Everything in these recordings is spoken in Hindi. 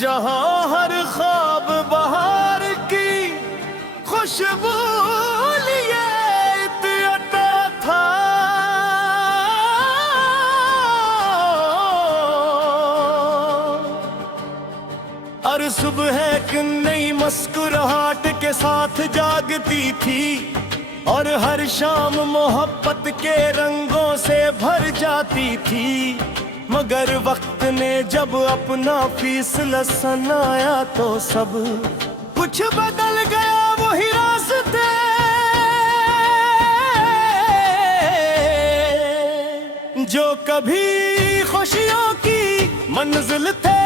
जहां हर ख्वाब बहार की खुशबू लिए अता था। हर सुबह एक नई मुस्कुराहट के साथ जागती थी और हर शाम मोहब्बत के रंगों से भर जाती थी। मगर वक्त ने जब अपना फैसला सुनाया तो सब कुछ बदल गया। वही रास्ते जो कभी खुशियों की मंजिल थे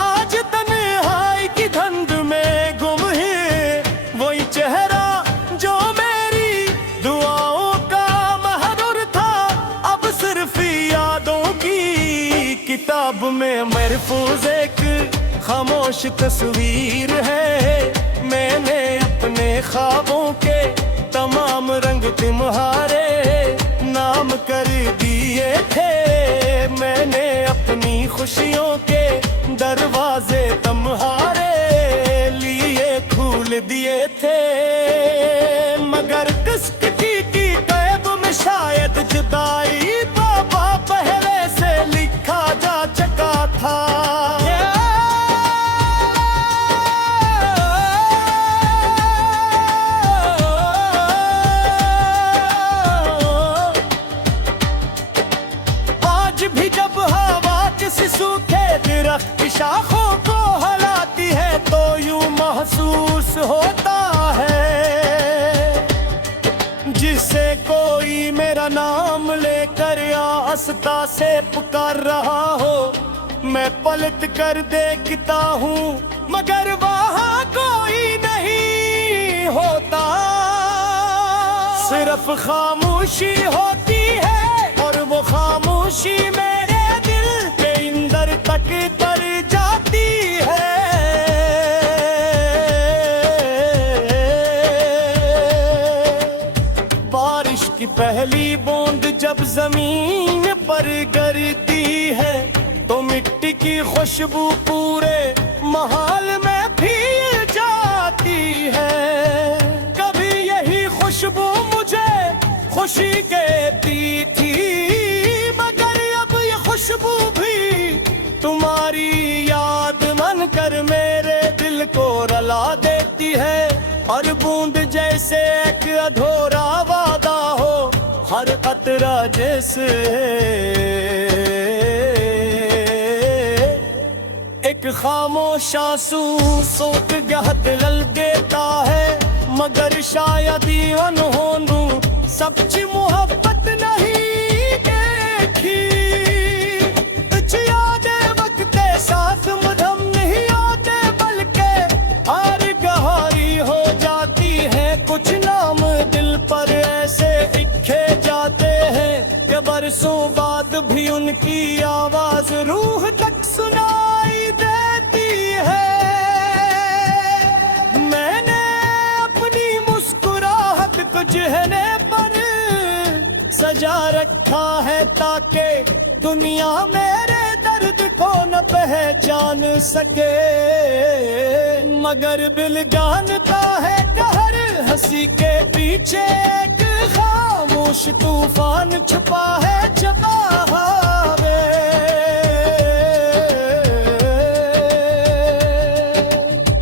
आज तन्हाई की धुंध में गुम है। वही चेहरा जो मेरी दुआओं का महरूर था अब सिर्फ यादों की किताब में महफूज एक खामोश तस्वीर है। मैंने अपने ख्वाबों के तमाम रंग तुम्हारे नाम कर दिए थे। मैंने अपनी खुशियों के दरवाजे तुम्हारे लिए खोल दिए थे। मगर किस्मती की कैद में शायद जुदाई बाबा पहले से लिखा जा चुका था। आज भी जब हवा किसी सूखे दरख्त की शाखों को हिलाती है तो यूं महसूस होता है जिसे कोई मेरा नाम लेकर आस्था से पुकार रहा हो। मैं पलट कर देखता हूँ मगर वहाँ कोई नहीं होता। सिर्फ खामोशी होती है और वो खामोशी मेरे दिल के अंदर तक तर जाती है। बारिश की पहली बूंद जब जमीन पर गिरती है तो मिट्टी की खुशबू पूरे माहौल में फैल जाती है। कभी यही खुशबू मुझे खुशी कहती थी मगर अब ये खुशबू भी तुम्हारी याद मन कर मेरे दिल को रुला देती है। और बूंद जैसे एक अधूरा वादा हो हर कतरा जैसे एक खामोश आंसू सोच गह दिल देता है। मगर शायद ही अनहोनू सच्ची मोहब्बत नहीं देखी। कुछ यादें वक्त साथ मधम नहीं आते बल्कि हार गहारी हो जाती है। कुछ नाम दिल पर ऐसे लिखे जाते हैं कि बरसों बाद भी उनकी आवाज रूह तक सुनाई देती है। मैंने अपनी मुस्कुराहट को चेहरे पर सजा रखा है ताकि दुनिया मेरे दर्द को न पहचान सके। मगर दिल जानता है कि हर हंसी के पीछे एक खामोश तूफान छुपा है। जवाबे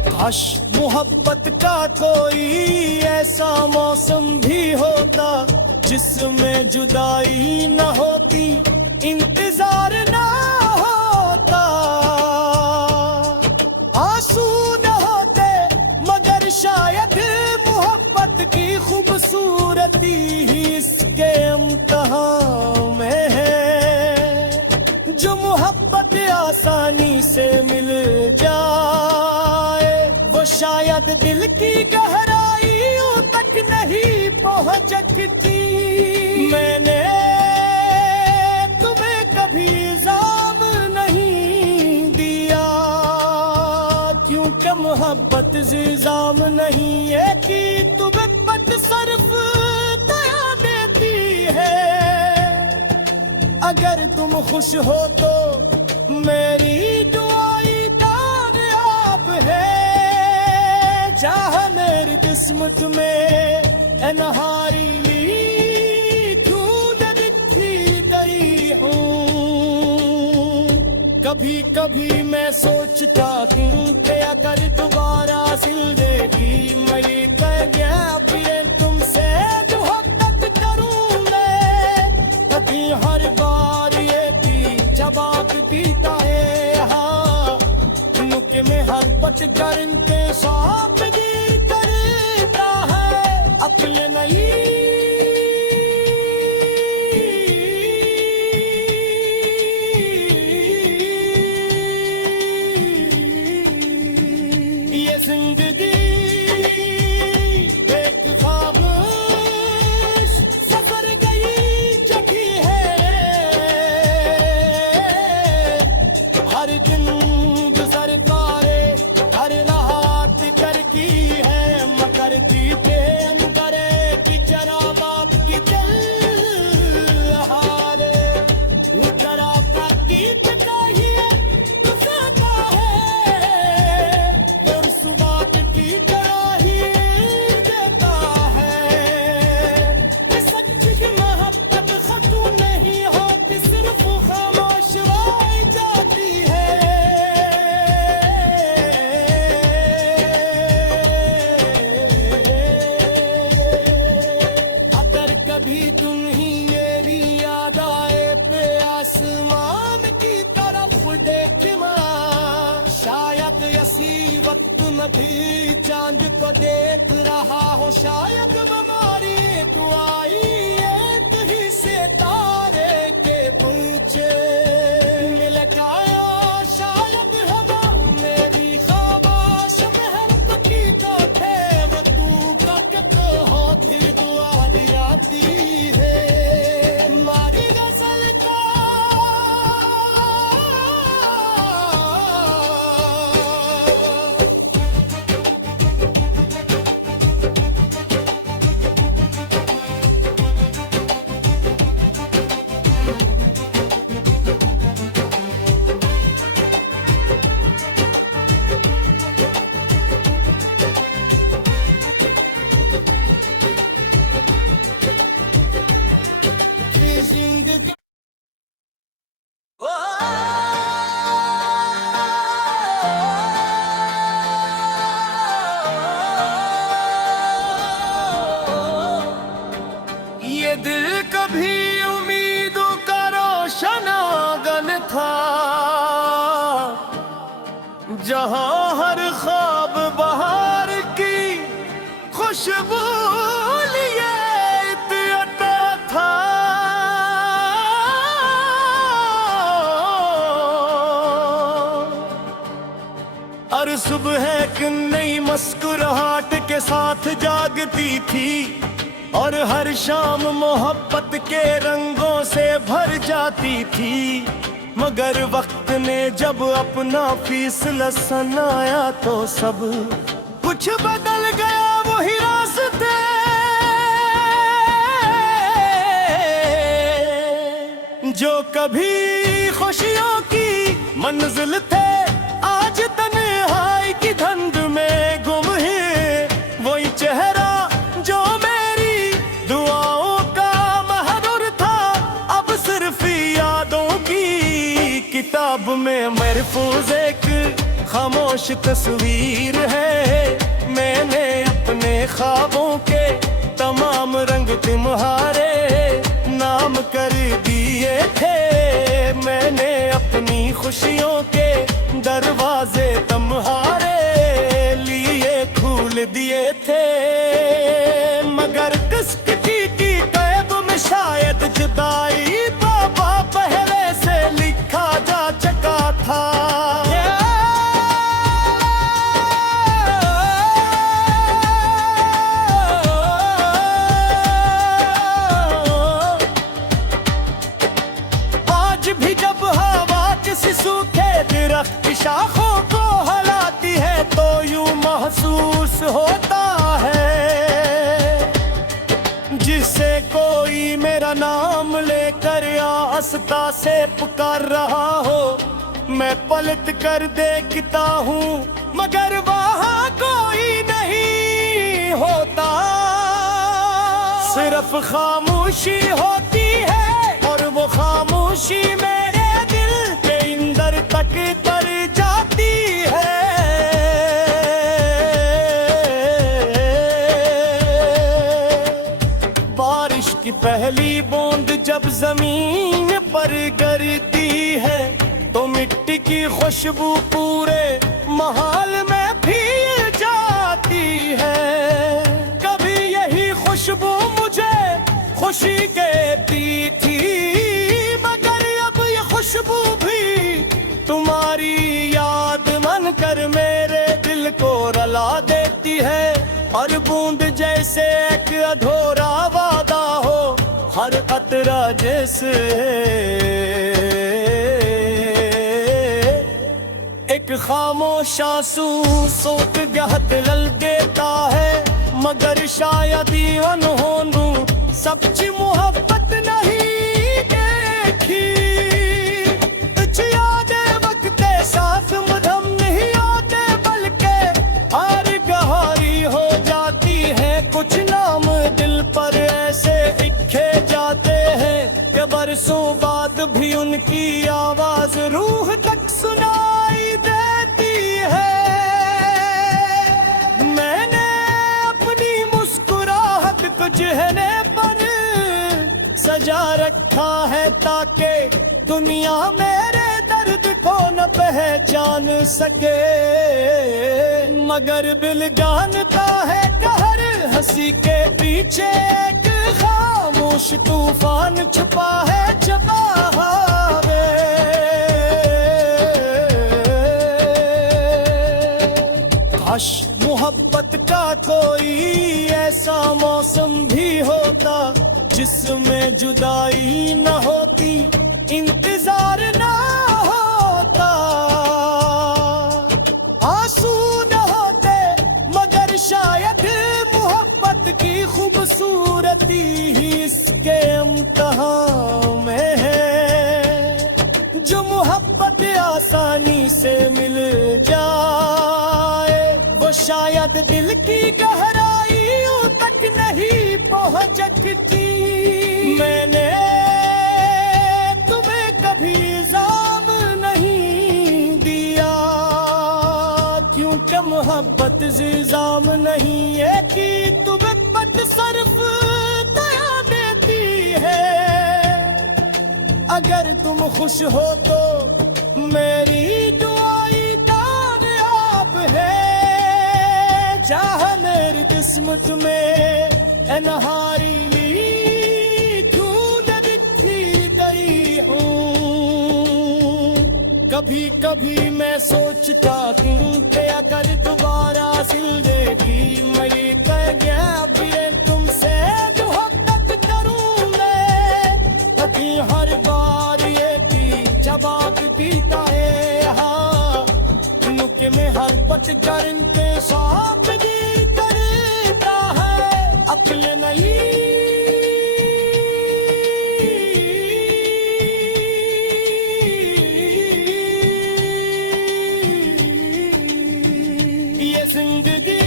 काश मोहब्बत का कोई ऐसा मौसम भी होता जिसमें जुदाई न होती इंतजार न होता। आंसू न होते मगर शायद मोहब्बत की खूबसूरती ही इसके इम्तिहान में है। जो मोहब्बत आसानी से मिल जाए वो शायद दिल की गहराइयों तक नहीं पहुंच सकती। मैंने तुम्हें कभी इल्जाम नहीं दिया क्योंकि मोहब्बत इल्जाम नहीं है कि तुम्हें बदसरफ दया देती है। अगर तुम खुश हो तो मेरी दुआई कामयाब समुद्र में अनहारी ली ढूंढ बिखरी गई हूँ। कभी कभी मैं सोचता हूँ कि अगर दोबारा जिंदगी मेरी कह फिर तुमसे मोहब्बत करूँ मैं। कभी हर बार ये भी जवाब देता है हाँ, नुके में हरकत करके साफ गिर करता है अपने नहीं। ये जिंदगी एक ख्वाबश सफर गई जगी है। हर दिन गुजर पारे हर रात कर की है मगर दीते करे बिचरा बाप की दिल हारे। जरा का गीत चाहिए तुझका है और सुबह की तरह ही देता है। सच्ची मोहब्बत खतू नहीं होती सिर्फ खामोश रह जाती है। अगर कभी तुम्हें याद आए पे आसमान की तरफ देखना, शायद इसी वक्त में भी चांद को देख रहा हो। शायद हमारी दुआई एक ही सितारे के पूछे मिल गया। शायद हवा मेरी खामोश महक की तो थे वो तू बकत होती दुआ दियाती है। मारी गजल का जिंदगी ये दिल कभी उम्मीदों का रोशन आंगन था, जहां हर ख्वाब बहार की खुशबू लिए इतना था। हर सुबह एक नई मुस्कुराहट के साथ जागती थी और हर शाम मोहब्बत के रंगों से भर जाती थी। मगर वक्त ने जब अपना फैसला सुनाया तो सब कुछ बदल गया। वही रास्ते जो कभी खुशियों की मंजिल थे आज तन्हाई की धुंध में गुम है। वही चेहरा जो मेरी दुआओं का महरूर था अब सिर्फ यादों की किताब में महफूज एक खामोश तस्वीर है। मैंने अपने ख्वाबों के तमाम रंग तुम्हारे नाम कर दिए थे। मैंने अपनी खुशियों के दरवाजे तुम्हारे लिए खोल दिए थे। मगर किसकी की कैब में शायद जुदाई बाबा पहले से लिखा जा चुका था। आज भी जब हवा किसी सूखे दरख्त की शाखों को हिलाती है तो यूं महसूस होता है जिसे कोई मेरा नाम लेकर आस्था से पुकार रहा हो। मैं पलट कर देखता हूँ मगर वहाँ कोई नहीं होता। सिर्फ खामोशी होती है और वो खामोशी मेरे दिल के अंदर तक तर जाती है। बारिश की पहली बूंद जब जमीन पर गिरती है तो मिट्टी की खुशबू पूरे माहौल में फैल जाती है। कभी यही खुशबू मुझे खुशी देती थी, मगर अब ये खुशबू भी तुम्हारी याद मन कर मेरे दिल को रुला देती है। हर बूंद जैसे एक अधूरा वादा हो, हर कतरा जैसे एक खामोश आंसू सोख गह दिल देता है। मगर शायद ही अनहोनू सच्ची मोहब्बत नहीं देखी। तुझ यादे वक्त साथ मधम नहीं आते, बल्कि हार गहारी हो जाती है। कुछ नाम दिल पर ऐसे लिखे जाते हैं कि बरसों बाद भी उनकी आवाज रूह तक सुनाई देती है। मैंने अपनी मुस्कुराहट को चेहरे पर सजा रखा है ताकि दुनिया मेरे दर्द को न पहचान सके। मगर दिल जानता है कि हर हंसी के पीछे एक खामोश तूफान छुपा है। काश मोहब्बत का कोई ऐसा मौसम भी होता जिसमें जुदाई न होती, इंतजार न होता, आंसू न होते। मगर शायद मोहब्बत की खूबसूरती ही इसके इम्तिहान में है। जो मोहब्बत आसानी से मिल जाए वो शायद दिल की गहराइयों तक नहीं पहुंच सकती। मैंने तुम्हें कभी इल्जाम नहीं दिया, क्योंकि मोहब्बत इल्जाम नहीं है कि तुम्हें पट सरफ दया देती है। अगर तुम खुश हो तो मेरी दुआई कामयाब है। चाह मेरी किस्मत में अनहारी क्यों न दिखती गई हूँ। कभी कभी मैं सोचता हूँ कि अगर दोबारा जिंदगी मेरी कर गया फिर तुमसे मोहब्बत करूँ मैं। कभी हर बार ये की जवाब पीता है, हाँ नुके में हर बच कर इनके साथ करता है अपने नहीं। ये जिंदगी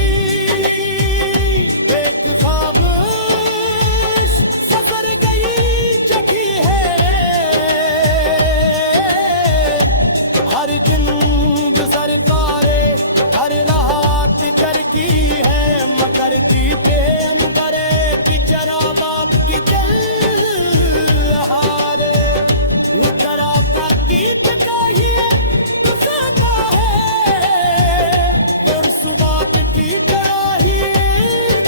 एक ख्वाब सफर गई जगी है। हर दिन गुजरता रे हर रात करती है, मगर जीते हम करे बिचरा बाप की दिल हारे। उतरा का गीत चाहिए तुझका है, और सुबह की तरह ही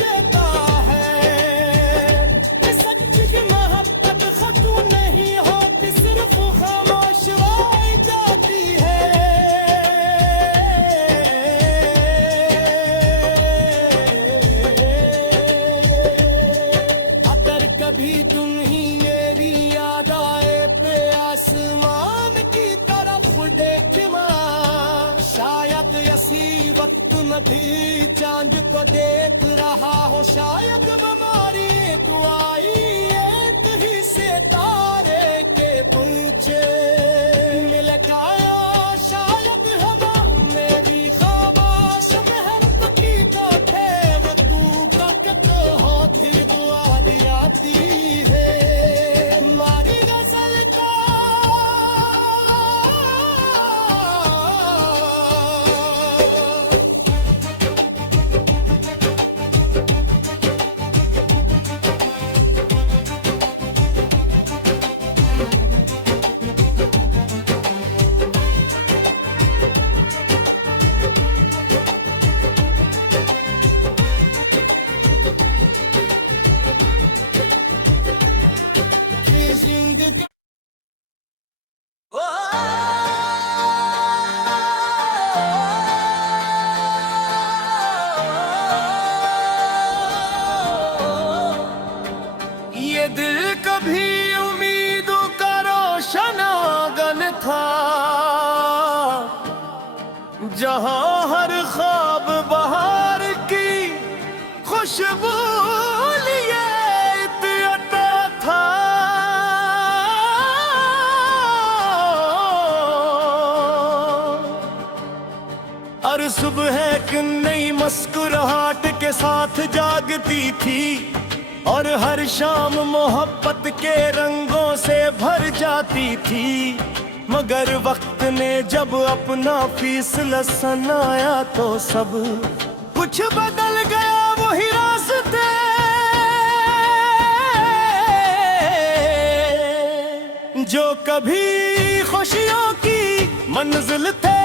देता है। सच की मोहब्बत खतू नहीं होती, सिर्फ खामोश रह जाती है। अगर कभी तुम ही मेरी याद आए पे आसमान की तरफ देखना, शायद इसी वक्त में भी चांद को देख रहा हो। शायद हमारी दुआई एक ही सितारे के पीछे मिल गया। शायद हवा मेरी खामोश मेहरत की तो थे वो तू करके तो होती दुआ दिया। जहां हर ख्वाब बहार की खुशबू लिए इतना था। हर सुबह एक नई मुस्कुराहट के साथ जागती थी और हर शाम मोहब्बत के रंगों से भर जाती थी। मगर वक्त ने जब अपना फैसला सुनाया तो सब कुछ बदल गया। वही रास्ते जो कभी खुशियों की मंजिल थे,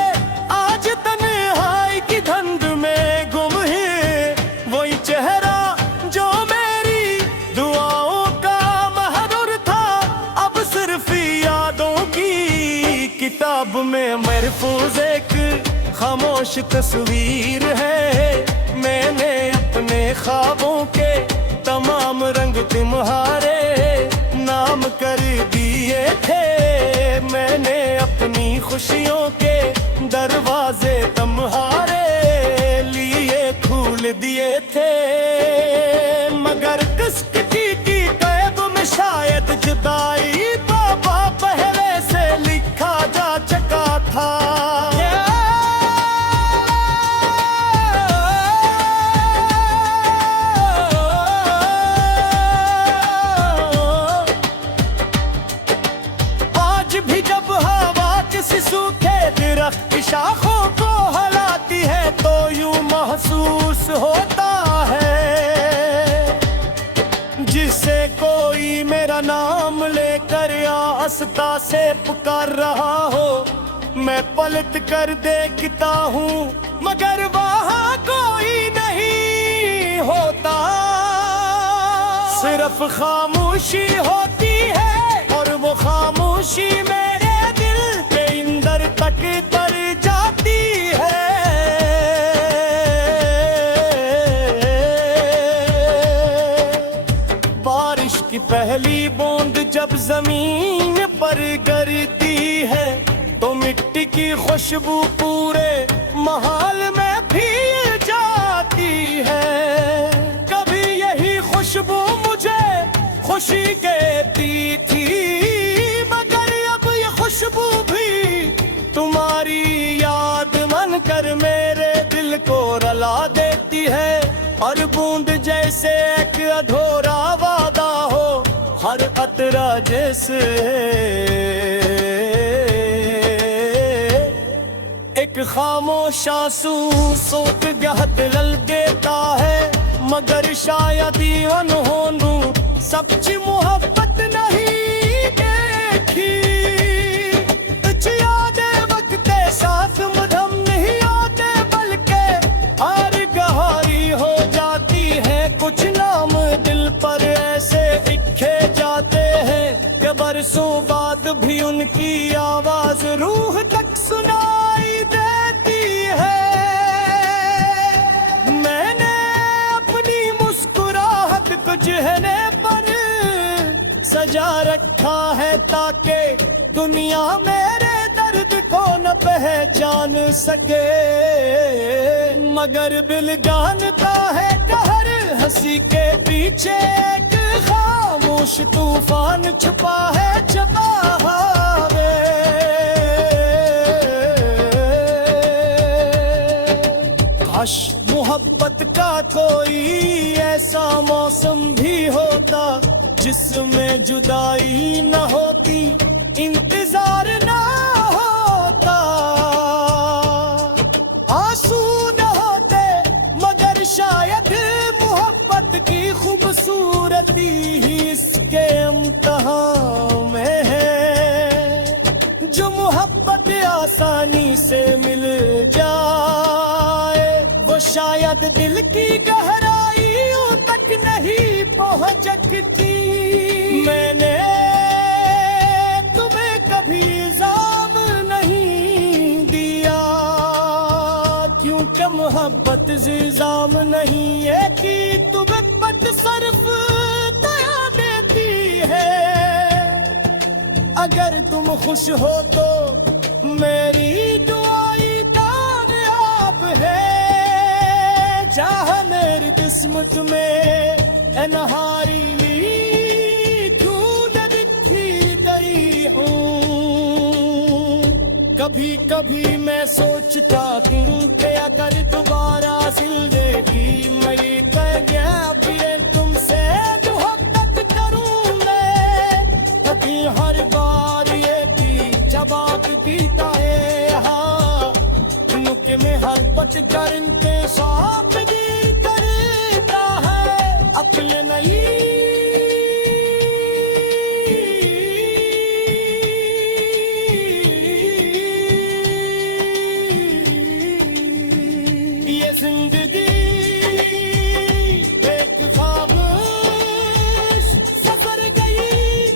आज तन्हाई की धुंध में गुम है। वही चेहरा जो मेरी दुआओं का महदूर था, अब सिर्फ यादों की किताब में महफूज एक खामोश तस्वीर है। मैंने अपने ख्वाबों के तमाम रंग तुम्हारे नाम कर दिए थे। मैंने अपनी खुशियों के दरवाजे तुम्हारे लिए खोल दिए थे। मगर किस्मती की कैद में शायद जुदाई बाबा पहले से लिखा जा चुका था। आज भी जब हवा किसी सूखे दरख्त की शाखों को हिलाती है तो यूं महसूस होता है जिसे कोई मेरा नाम लेकर आस्था से पुकार रहा हो। मैं पलट कर देखता हूँ मगर वहाँ कोई नहीं होता। सिर्फ खामोशी होती है और वो खामोशी मेरे दिल के अंदर तक तर जाती है। बारिश की पहली बूंद जब जमीन पर गिरती है तो मिट्टी की खुशबू पूरे महल में फैल जाती है। कभी यही खुशबू मुझे खुशी कहती थी, मगर अब ये खुशबू भी तुम्हारी याद मन कर मेरे दिल को रुला देती है। और बूंद जैसे एक अधूरा वादा हो, हर कतरा जैसे एक खामोश आंसू सोख गह दिल देता है। मगर शायद ही अनहोनी सच्ची मोहब्बत नहीं देखी। कुछ यादें वक्त के साथ मधम नहीं आते बल्कि हार गहारी हो जाती है। कुछ नाम दिल पर ऐसे लिखे जाते हैं कि बरसों बाद भी उनकी आवाज रूह तक सुनाई देती है। मैंने अपनी मुस्कुराहट को चेहरे पर सजा रखा है ताकि दुनिया मेरे दर्द को न पहचान सके। मगर दिल जानता है कि हर हंसी के पीछे एक खामोश तूफान छुपा है। काश मोहब्बत का कोई ऐसा मौसम भी होता जिसमें जुदाई न होती, इंतजार न होता, आंसू न होते। मगर शायद मोहब्बत की खूबसूरती ही इसके इम्तिहान में है। जो मोहब्बत आसानी से मिल जाए वो शायद दिल की गहराइयों तक नहीं पहुंच सकती। मैंने तुम्हें कभी इल्जाम नहीं दिया क्योंकि मोहब्बत इल्जाम नहीं है कि तुम्हें पट सिर्फ दया देती है। अगर तुम खुश हो तो मेरी दुआई काम किस्मत में अनहारी ढूंढ दिखी गई हूँ। कभी कभी मैं सोचता हूँ कि अगर दोबारा जिंदगी मेरी कन्या फिर तुमसे मोहब्बत करूँ मैं, कभी हर बार ये भी जवाब देता है हाँ, नुके में हर पट कर इनके साथ गिर करता है अपने नहीं। ये जिंदगी एक ख्वाबिश सफर गई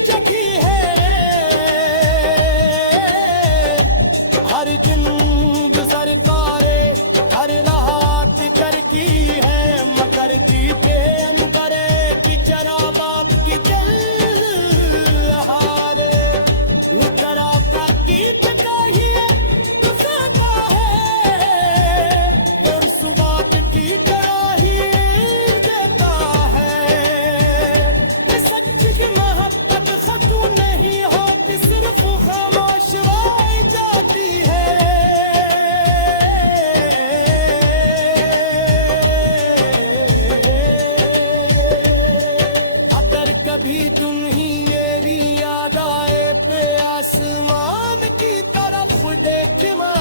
जगी है, हर दिन गुजरता रे हर रात कर की है, मगर जीते हम करे कि चरा बाप की चल हारे चरा का की चाहिए तुझका है, और सुबह की कराही देता है। ये सच्ची की मोहब्बत खतू नहीं होती, सिर्फ खामोश रह जाती है। अगर कभी तुम ही मेरी याद आए पे आसमान की तरफ देखना,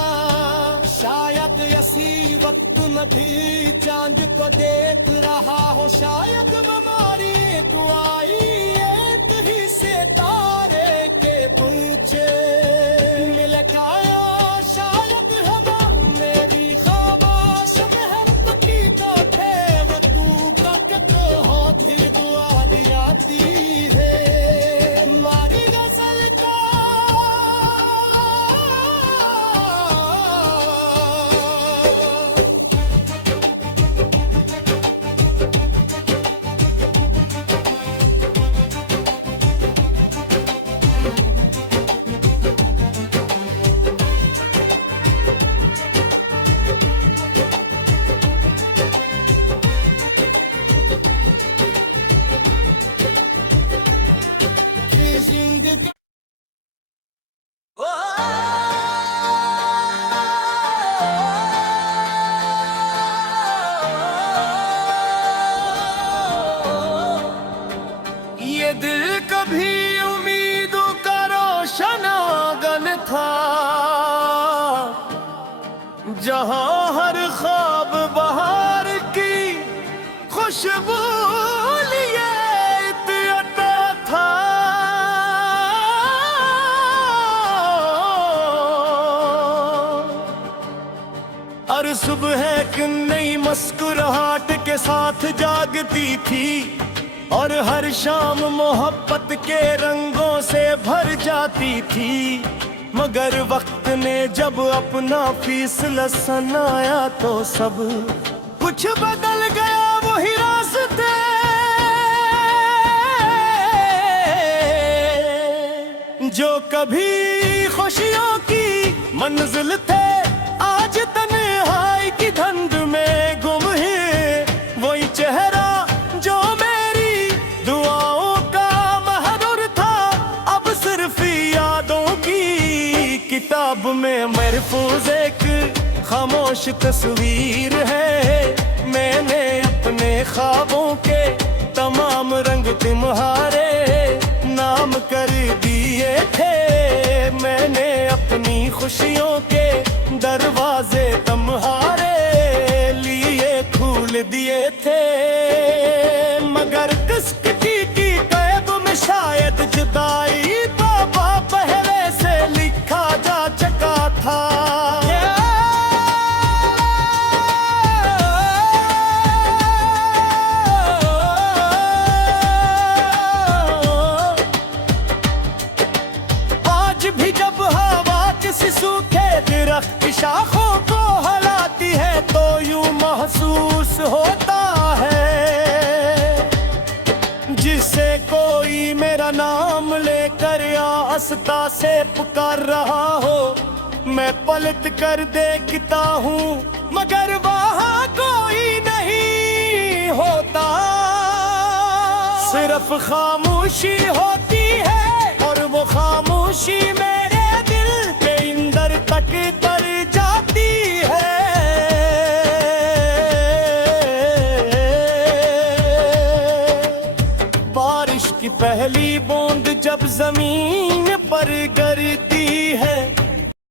शायद इसी वक्त में भी चांद को देख रहा हो, शायद हमारी तो आई एक ही सितारे के पूछे मिल गया, शायद हवा मेरी ख्वाबों में हर की तो थे वो तू वक्त होती दुआ दियाती है मारी गजल का। जिंदगी ये दिल कभी उम्मीदों का रोशन आंगन था, जहां हर ख्वाब बहार की खुशबू लिए इतना था। हर सुबह एक नई मुस्कुराहट के साथ जागती थी, और हर शाम मोहब्बत के रंगों से भर जाती थी। मगर वक्त ने जब अपना फैसला सुनाया तो सब कुछ बदल गया, वही रास्ते जो कभी खुशियों की मंजिल थे, आज तन्हाई की धुंध में गुम है। वही चेहरा जो मेरी दुआओं का महरूर था, अब सिर्फ यादों की किताब में महफूज एक खामोश तस्वीर है। मैंने अपने ख्वाबों के तमाम रंग तुम्हारे नाम कर दिए थे, मैंने अपनी खुशियों के दरवाजे तुम्हारे लिए खोल दिए थे। मगर किसकी की कैब में शायद जुदाई बाबा पहले से लिखा जा चुका था। आज भी जब हवा किसी सूखे दरख्त की शाखों को हिलाती है, तो यूं महसूस होता है जिसे कोई मेरा नाम लेकर आस्था से पुकार रहा हो। मैं पलट कर देखता हूँ मगर वहाँ कोई नहीं हो सिर्फ खामोशी होती है और वो खामोशी मेरे दिल के अंदर तक तर जाती है। बारिश की पहली बूंद जब जमीन पर गिरती